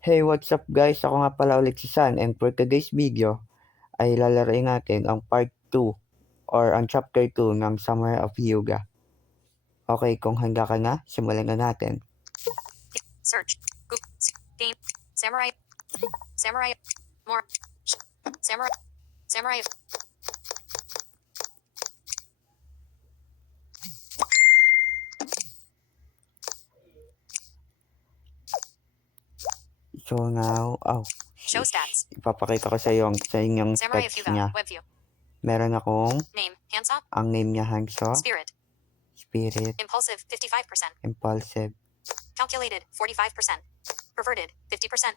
Hey, what's up guys? Ako nga pala ulit si San and for today's video ay lalaroin natin ang part 2 or ang chapter 2 ng Summer of Hyuga. Okay, kung handa ka na, simulan na natin. Search. Game. Samurai. Samurai. More. Samurai. Samurai. So now, Show stats. ipapakita ko sa inyong Samurai of stats Hyuga. niya. Web view. Meron akong, Name. Handsome. ang name niya Hanso, Spirit. Spirit, Impulsive. 55%. Impulsive, Calculated. 45%. Perverted. 50%.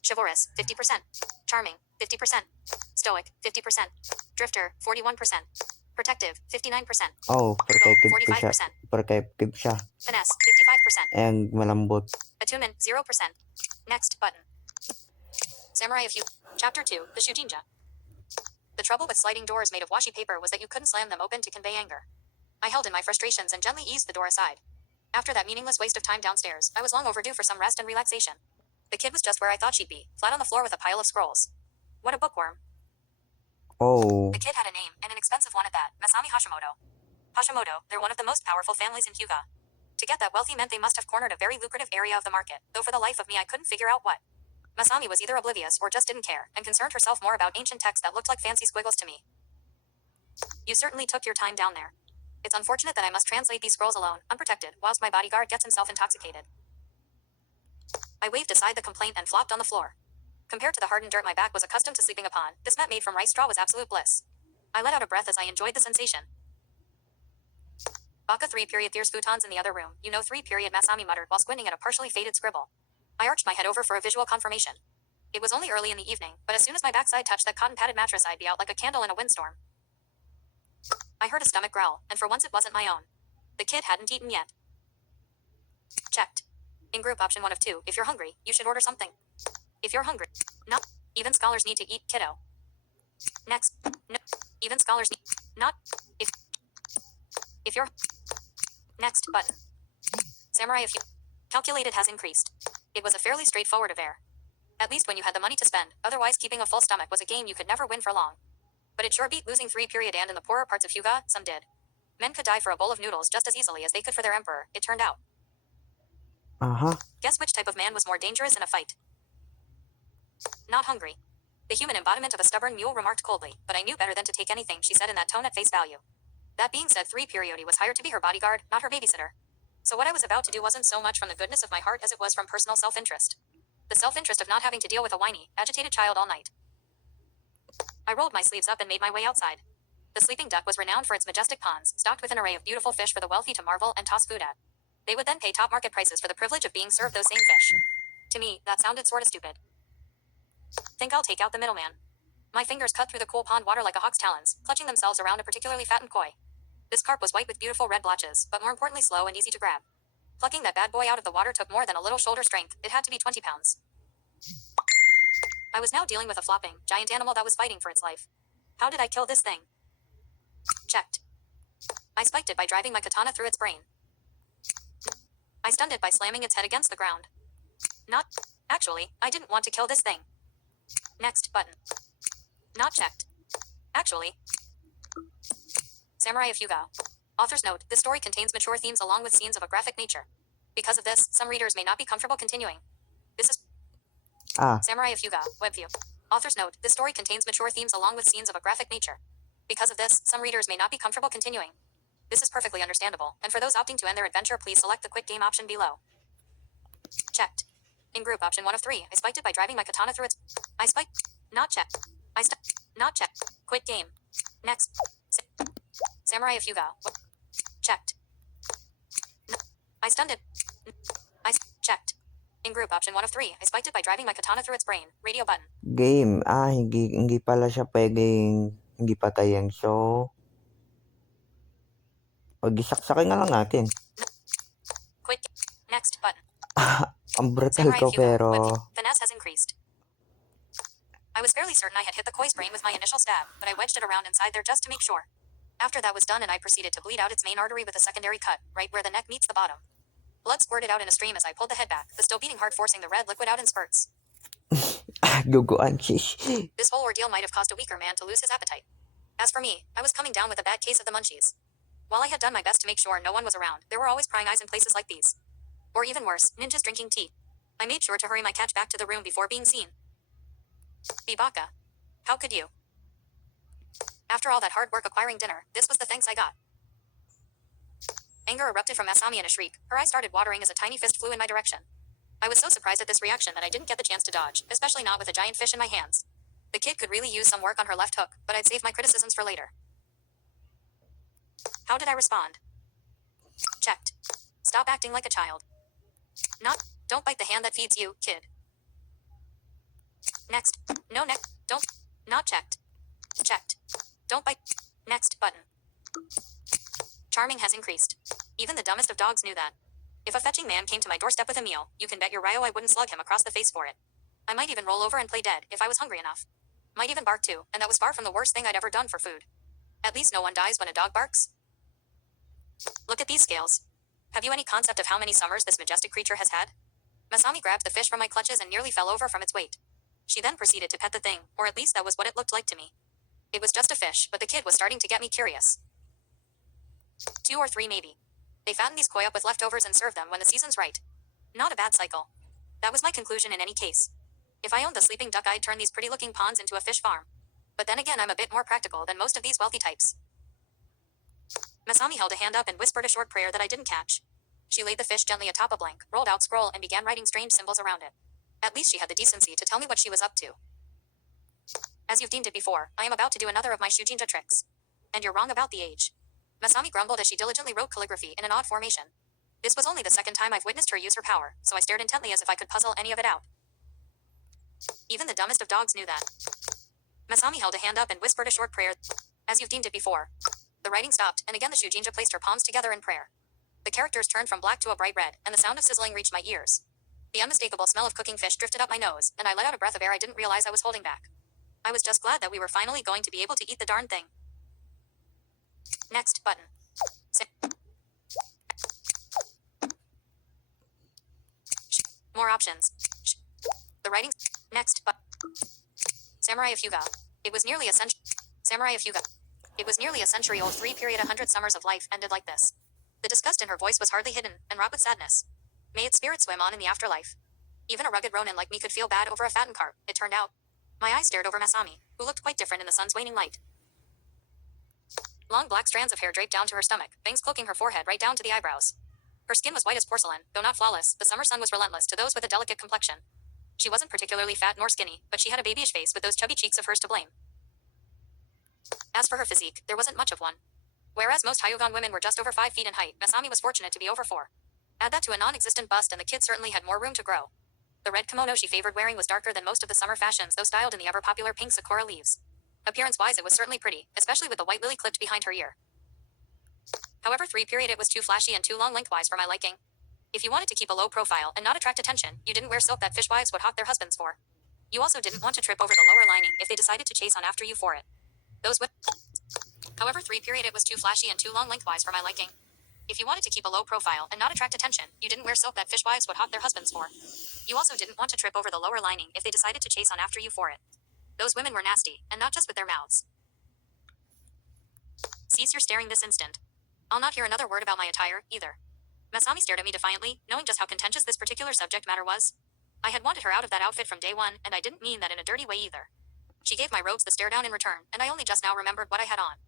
Chivalrous. 50%. Charming. 50%. Stoic. 50%. Drifter. 41%. Protective. 59%. protective siya, Finesse. 55%. and malambot. Attunement. 0%. Next button. Samurai of Hyuga. Chapter 2. The Shugenja. The trouble with sliding doors made of washi paper was that you couldn't slam them open to convey anger. I held in my frustrations and gently eased the door aside. After that meaningless waste of time downstairs, I was long overdue for some rest and relaxation. The kid was just where I thought she'd be, flat on the floor with a pile of scrolls. What a bookworm. Oh, The kid had a name, and an expensive one at that, Masami Hashimoto. Hashimoto, they're one of the most powerful families in Hyuga. To get that wealthy meant they must have cornered a very lucrative area of the market, though for the life of me I couldn't figure out what. Masami was either oblivious or just didn't care, and concerned herself more about ancient texts that looked like fancy squiggles to me. You certainly took your time down there. It's unfortunate that I must translate these scrolls alone, unprotected, whilst my bodyguard gets himself intoxicated. I waved aside the complaint and flopped on the floor. Compared to the hardened dirt my back was accustomed to sleeping upon, this mat made from rice straw was absolute bliss. I let out a breath as I enjoyed the sensation. Baka 3 period there's futons in the other room, you know 3 period Masami muttered while squinting at a partially faded scribble. I arched my head over for a visual confirmation. It was only early in the evening, but as soon as my backside touched that cotton-padded mattress I'd be out like a candle in a windstorm. I heard a stomach growl, and for once it wasn't my own. The kid hadn't eaten yet. Checked. In group option 1 of 2, if you're hungry, you should order something. If you're hungry. No. Even scholars need to eat, kiddo. Next. No. Even scholars need. Not. If you're. Next button. Samurai if you. Calculated has increased. It was a fairly straightforward affair. At least when you had the money to spend, otherwise keeping a full stomach was a game you could never win for long. But it sure beat losing 3 period and in the poorer parts of Hyuga, some did. Men could die for a bowl of noodles just as easily as they could for their emperor, it turned out. Guess which type of man was more dangerous in a fight? Not hungry. The human embodiment of a stubborn mule remarked coldly, but I knew better than to take anything she said in that tone at face value. That being said, 3 periodi was hired to be her bodyguard, not her babysitter. So what I was about to do wasn't so much from the goodness of my heart as it was from personal self-interest. The self-interest of not having to deal with a whiny, agitated child all night. I rolled my sleeves up and made my way outside. The sleeping duck was renowned for its majestic ponds, stocked with an array of beautiful fish for the wealthy to marvel and toss food at. They would then pay top market prices for the privilege of being served those same fish. To me, that sounded sorta stupid. Think I'll take out the middleman. My fingers cut through the cool pond water like a hawk's talons, clutching themselves around a particularly fattened koi. This carp was white with beautiful red blotches, but more importantly slow and easy to grab. Plucking that bad boy out of the water took more than a little shoulder strength, it had to be 20 pounds. I was now dealing with a flopping, giant animal that was fighting for its life. How did I kill this thing? Checked. I spiked it by driving my katana through its brain. I stunned it by slamming its head against the ground. Actually, I didn't want to kill this thing. Next button. Not checked. Actually. Samurai of Hyuga. Author's note, this story contains mature themes along with scenes of a graphic nature. Because of this, some readers may not be comfortable continuing. This is Samurai of Hyuga, web view. Author's note, this story contains mature themes along with scenes of a graphic nature. Because of this, some readers may not be comfortable continuing. This is perfectly understandable, and for those opting to end their adventure, please select the quick game option below. Checked. In group option 1 of 3, I spiked it by driving my katana through its. I spiked. Not checked. Not checked. Quit game. Next. Samurai of Hyuga. Checked. I stunned it. Checked. In group option 1 of 3, I spiked it by driving my katana through its brain. Radio button. Game. Hindi pala siya pwedeng hindi patayin. So, gisaksakin na lang natin. Quit. Next button. Ang brutal ko pero... Finesse has increased. I was fairly certain I had hit the koi's brain with my initial stab, but I wedged it around inside there just to make sure. After that was done and I proceeded to bleed out its main artery with a secondary cut, right where the neck meets the bottom. Blood squirted out in a stream as I pulled the head back, the still beating heart forcing the red liquid out in spurts. Duguan, sis. This whole ordeal might have caused a weaker man to lose his appetite. As for me, I was coming down with a bad case of the munchies. While I had done my best to make sure no one was around, there were always prying eyes in places like these. Or even worse, ninjas drinking tea. I made sure to hurry my catch back to the room before being seen. Bibaka. How could you? After all that hard work acquiring dinner, this was the thanks I got. Anger erupted from Masami in a shriek. Her eyes started watering as a tiny fist flew in my direction. I was so surprised at this reaction that I didn't get the chance to dodge, especially not with a giant fish in my hands. The kid could really use some work on her left hook, but I'd save my criticisms for later. How did I respond? Checked. Stop acting like a child. Not. Don't bite the hand that feeds you, kid. Next. No, next. Don't. Not checked. Checked. Don't bite. Next button. Charming has increased. Even the dumbest of dogs knew that. If a fetching man came to my doorstep with a meal, you can bet your Ryo I wouldn't slug him across the face for it. I might even roll over and play dead if I was hungry enough. Might even bark too, and that was far from the worst thing I'd ever done for food. At least no one dies when a dog barks. Look at these scales. Have you any concept of how many summers this majestic creature has had? Masami grabbed the fish from my clutches and nearly fell over from its weight. She then proceeded to pet the thing, or at least that was what it looked like to me. It was just a fish, but the kid was starting to get me curious. 2 or 3 maybe. They fatten these koi up with leftovers and serve them when the season's right. Not a bad cycle. That was my conclusion in any case. If I owned the sleeping duck, I'd turn these pretty-looking ponds into a fish farm. But then again, I'm a bit more practical than most of these wealthy types. Masami held a hand up and whispered a short prayer that I didn't catch. She laid the fish gently atop a blank, rolled out scroll, and began writing strange symbols around it. At least she had the decency to tell me what she was up to. As you've deemed it before, I am about to do another of my Shugenja tricks. And you're wrong about the age. Masami grumbled as she diligently wrote calligraphy in an odd formation. This was only the second time I've witnessed her use her power, so I stared intently as if I could puzzle any of it out. Even the dumbest of dogs knew that. Masami held a hand up and whispered a short prayer. As you've deemed it before. The writing stopped, and again the Shugenja placed her palms together in prayer. The characters turned from black to a bright red, and the sound of sizzling reached my ears. The unmistakable smell of cooking fish drifted up my nose, and I let out a breath of air I didn't realize I was holding back. I was just glad that we were finally going to be able to eat the darn thing. Next button. More options. The writing. Next button. Samurai of Hyuga. It was nearly a century. Samurai of Hyuga. It was nearly a century-old 3:100 summers of life ended like this. The disgust in her voice was hardly hidden, and wrought with sadness. May its spirit swim on in the afterlife. Even a rugged ronin like me could feel bad over a fattened carp, it turned out. My eyes stared over Masami, who looked quite different in the sun's waning light. Long black strands of hair draped down to her stomach, bangs cloaking her forehead right down to the eyebrows. Her skin was white as porcelain, though not flawless. The summer sun was relentless to those with a delicate complexion. She wasn't particularly fat nor skinny, but she had a babyish face with those chubby cheeks of hers to blame. As for her physique, there wasn't much of one. Whereas most Hyugan women were just over 5 feet in height, Masami was fortunate to be over 4. Add that to a non-existent bust and the kid certainly had more room to grow. The red kimono she favored wearing was darker than most of the summer fashions, though styled in the ever-popular pink sakura leaves. Appearance-wise, it was certainly pretty, especially with the white lily clipped behind her ear. However, 3 period it was too flashy and too long lengthwise for my liking. If you wanted to keep a low profile and not attract attention, you didn't wear silk that fishwives would hawk their husbands for. You also didn't want to trip over the lower lining if they decided to chase on after you for it. Those would. However, 3 period it was too flashy and too long lengthwise for my liking. If you wanted to keep a low profile and not attract attention, you didn't wear silk that fishwives would hawk their husbands for. You also didn't want to trip over the lower lining if they decided to chase on after you for it. Those women were nasty, and not just with their mouths. Cease your staring this instant. I'll not hear another word about my attire, either. Masami stared at me defiantly, knowing just how contentious this particular subject matter was. I had wanted her out of that outfit from day one, and I didn't mean that in a dirty way either. She gave my robes the stare down in return, and I only just now remembered what I had on.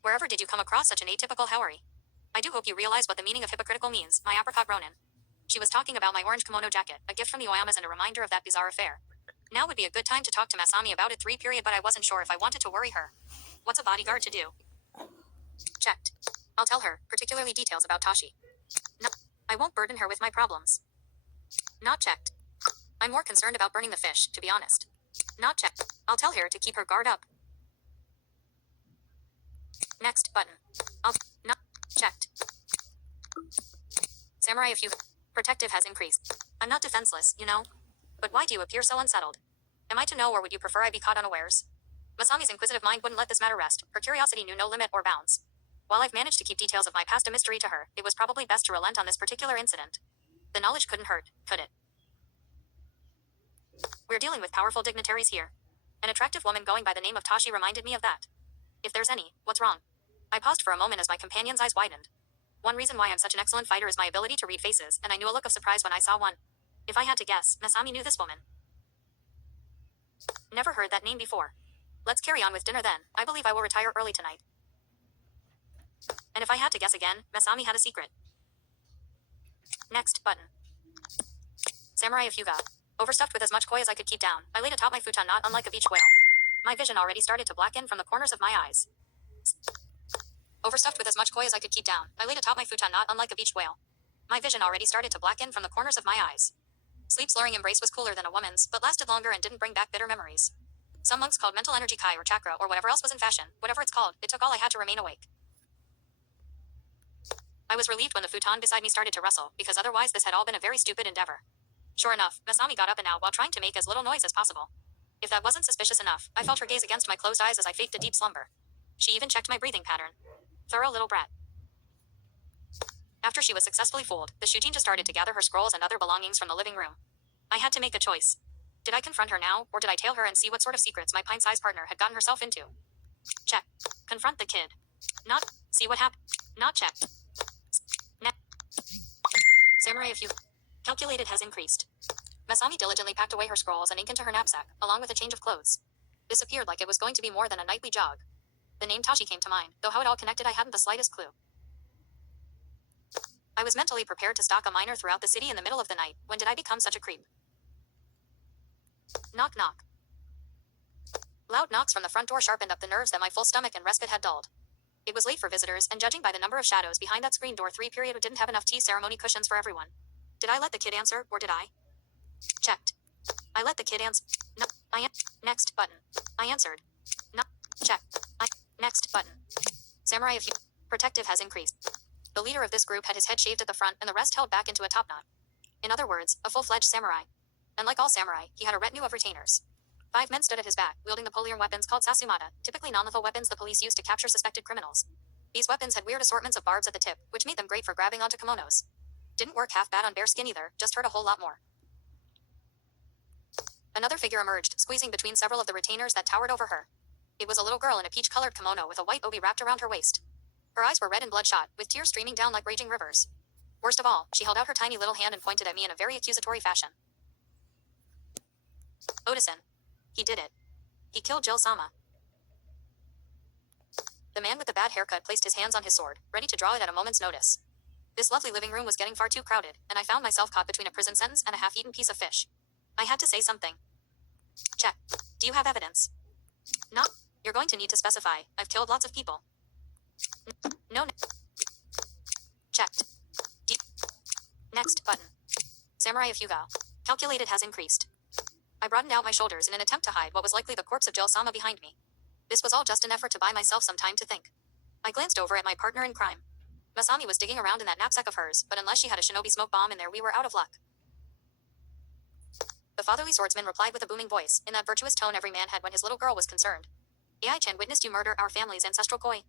Wherever did you come across such an atypical Howery? I do hope you realize what the meaning of hypocritical means, my apricot ronin. She was talking about my orange kimono jacket, a gift from the Oyamas and a reminder of that bizarre affair. Now would be a good time to talk to Masami about it 3 period, but I wasn't sure if I wanted to worry her. What's a bodyguard to do? Checked. I'll tell her, particularly details about Tashi. No, I won't burden her with my problems. Not checked. I'm more concerned about burning the fish, to be honest. Not checked. I'll tell her to keep her guard up. Next button. Not checked. Samurai of Hyuga. Protective has increased. I'm not defenseless, you know. But why do you appear so unsettled? Am I to know, or would you prefer I be caught unawares? Masami's inquisitive mind wouldn't let this matter rest. Her curiosity knew no limit or bounds. While I've managed to keep details of my past a mystery to her, it was probably best to relent on this particular incident. The knowledge couldn't hurt, could it? dealing with powerful dignitaries here. An attractive woman going by the name of Tashi reminded me of that. If there's any, what's wrong? I paused for a moment as my companion's eyes widened. One reason why I'm such an excellent fighter is my ability to read faces, and I knew a look of surprise when I saw one. If I had to guess, Masami knew this woman. Never heard that name before. Let's carry on with dinner then. I believe I will retire early tonight. And if I had to guess again, Masami had a secret. Next button. Samurai of Hyuga. Overstuffed with as much koi as I could keep down, I laid atop my futon not unlike a beach whale. My vision already started to blacken from the corners of my eyes. Overstuffed with as much koi as I could keep down, I laid atop my futon not unlike a beach whale. My vision already started to blacken from the corners of my eyes. Sleep's luring embrace was cooler than a woman's, but lasted longer and didn't bring back bitter memories. Some monks called mental energy kai or chakra or whatever else was in fashion. Whatever it's called, it took all I had to remain awake. I was relieved when the futon beside me started to rustle, because otherwise this had all been a very stupid endeavor. Sure enough, Masami got up and out while trying to make as little noise as possible. If that wasn't suspicious enough, I felt her gaze against my closed eyes as I faked a deep slumber. She even checked my breathing pattern. Thorough little brat. After she was successfully fooled, the Shugenja started to gather her scrolls and other belongings from the living room. I had to make a choice. Did I confront her now, or did I tail her and see what sort of secrets my pint-sized partner had gotten herself into? Check. Confront the kid. Not. See what happened. Not checked. Samurai of Hyuga. Calculated has increased. Masami diligently packed away her scrolls and ink into her knapsack, along with a change of clothes. This appeared like it was going to be more than a nightly jog. The name Tashi came to mind, though how it all connected I hadn't the slightest clue. I was mentally prepared to stalk a minor throughout the city in the middle of the night. When did I become such a creep? Knock knock. Loud knocks from the front door sharpened up the nerves that my full stomach and respite had dulled. It was late for visitors, and judging by the number of shadows behind that screen door 3 period didn't have enough tea ceremony cushions for everyone. Did I let the kid answer, or did I? Checked. I let the kid answer. No, next button. I answered. No, check. Next button. Samurai of Hyuga. Protective has increased. The leader of this group had his head shaved at the front and the rest held back into a top knot. In other words, a full-fledged samurai. And like all samurai, he had a retinue of retainers. 5 men stood at his back, wielding the polier weapons called sasumata, typically non-lethal weapons the police used to capture suspected criminals. These weapons had weird assortments of barbs at the tip, which made them great for grabbing onto kimonos. Didn't work half bad on bare skin either, just hurt a whole lot more. Another figure emerged, squeezing between several of the retainers that towered over her. It was a little girl in a peach-colored kimono with a white obi wrapped around her waist. Her eyes were red and bloodshot, with tears streaming down like raging rivers. Worst of all, she held out her tiny little hand and pointed at me in a very accusatory fashion. Odison. He did it. He killed Jill-sama. The man with the bad haircut placed his hands on his sword, ready to draw it at a moment's notice. This lovely living room was getting far too crowded, and I found myself caught between a prison sentence and a half-eaten piece of fish. I had to say something. Check. Do you have evidence? No. You're going to need to specify. I've killed lots of people. No. Checked. Next button. Samurai of Hyuga. Calculated has increased. I broadened out my shoulders in an attempt to hide what was likely the corpse of Jill-sama behind me. This was all just an effort to buy myself some time to think. I glanced over at my partner in crime. Masami was digging around in that knapsack of hers, but unless she had a shinobi smoke bomb in there, we were out of luck. The fatherly swordsman replied with a booming voice, in that virtuous tone every man had when his little girl was concerned. Ai-chan witnessed you murder our family's ancestral koi.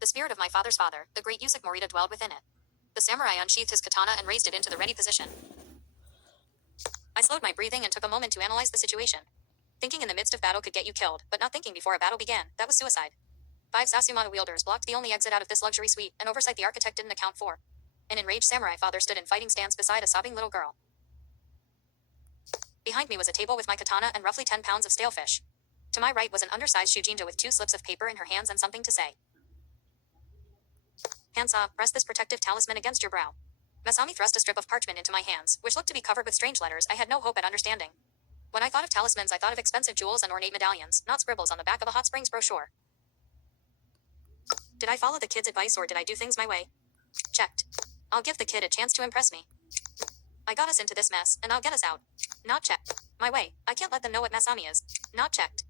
The spirit of my father's father, the great Yusuk Morita, dwelled within it. The samurai unsheathed his katana and raised it into the ready position. I slowed my breathing and took a moment to analyze the situation. Thinking in the midst of battle could get you killed, but not thinking before a battle began, that was suicide. 5 Sasumata wielders blocked the only exit out of this luxury suite, an oversight the architect didn't account for. An enraged samurai father stood in fighting stance beside a sobbing little girl. Behind me was a table with my katana and roughly 10 pounds of stale fish. To my right was an undersized Shugenja with 2 slips of paper in her hands and something to say. Hansa, press this protective talisman against your brow. Masami thrust a strip of parchment into my hands, which looked to be covered with strange letters I had no hope at understanding. When I thought of talismans, I thought of expensive jewels and ornate medallions, not scribbles on the back of a hot springs brochure. Did I follow the kid's advice or did I do things my way? Checked. I'll give the kid a chance to impress me. I got us into this mess, and I'll get us out. Not checked. My way. I can't let them know what Masami is. Not checked.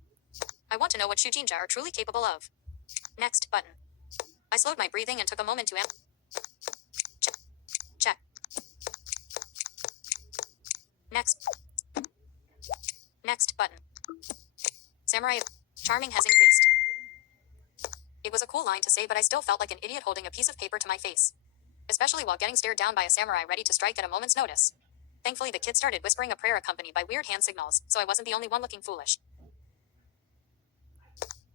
I want to know what Shugenja are truly capable of. Next button. I slowed my breathing and took a moment to check. Next button. Samurai. Charming has increased. It was a cool line to say, but I still felt like an idiot holding a piece of paper to my face. Especially while getting stared down by a samurai ready to strike at a moment's notice. Thankfully, the kid started whispering a prayer accompanied by weird hand signals, so I wasn't the only one looking foolish.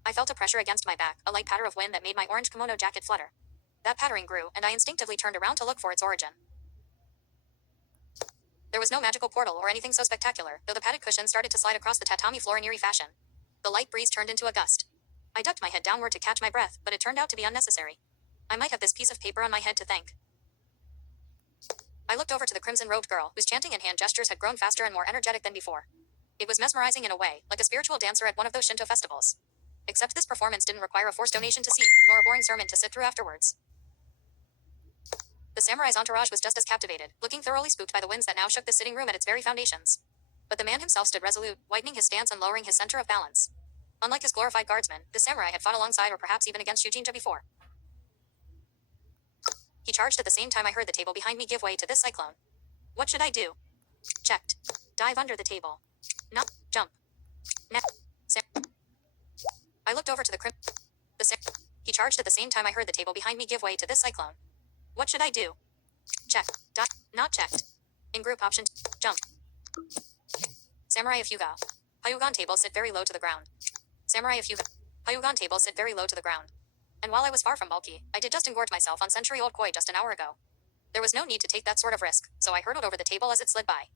I felt a pressure against my back, a light patter of wind that made my orange kimono jacket flutter. That pattering grew, and I instinctively turned around to look for its origin. There was no magical portal or anything so spectacular, though the padded cushion started to slide across the tatami floor in eerie fashion. The light breeze turned into a gust. I ducked my head downward to catch my breath, but it turned out to be unnecessary. I might have this piece of paper on my head to thank. I looked over to the crimson-robed girl, whose chanting and hand gestures had grown faster and more energetic than before. It was mesmerizing in a way, like a spiritual dancer at one of those Shinto festivals. Except this performance didn't require a forced donation to see, nor a boring sermon to sit through afterwards. The samurai's entourage was just as captivated, looking thoroughly spooked by the winds that now shook the sitting room at its very foundations. But the man himself stood resolute, whitening his stance and lowering his center of balance. Unlike his glorified guardsman, the samurai had fought alongside or perhaps even against Shugenja before. He charged at the same time I heard the table behind me give way to this cyclone. What should I do? Checked. Dive under the table. Not jump. I looked over to he charged at the same time I heard the table behind me give way to this cyclone. What should I do? Check. Not checked. In group option. Jump. Samurai of Hyuga. Hyugan table sit very low to the ground. Samurai of Hyuga. Hyugan table sit very low to the ground. And while I was far from bulky, I did just engorge myself on century-old koi just an hour ago. There was no need to take that sort of risk, so I hurtled over the table as it slid by.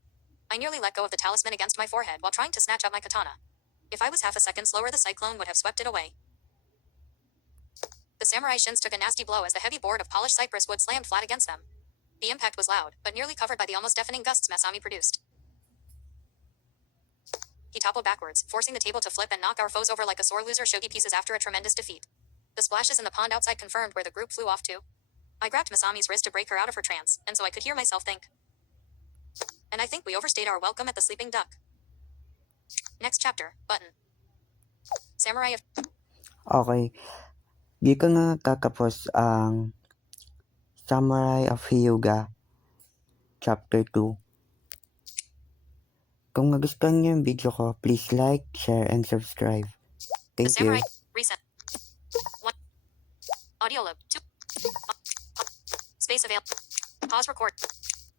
I nearly let go of the talisman against my forehead while trying to snatch out my katana. If I was half a second slower, the cyclone would have swept it away. The samurai shins took a nasty blow as the heavy board of polished cypress wood slammed flat against them. The impact was loud, but nearly covered by the almost deafening gusts Masami produced. He toppled backwards, forcing the table to flip and knock our foes over like a sore loser shogi pieces after a tremendous defeat. The splashes in the pond outside confirmed where the group flew off to. I grabbed Masami's wrist to break her out of her trance, and so I could hear myself think. And I think we overstayed our welcome at the Sleeping Duck. Next chapter, button. Samurai of... Okay. Di ko na tatapos ang Samurai of Hyuga Chapter 2. Kung nagustuhan niyo yung video ko, please like, share, and subscribe. The Thank you. Samurai... Reset. 1. Audio loop. 2. Space available. Pause record.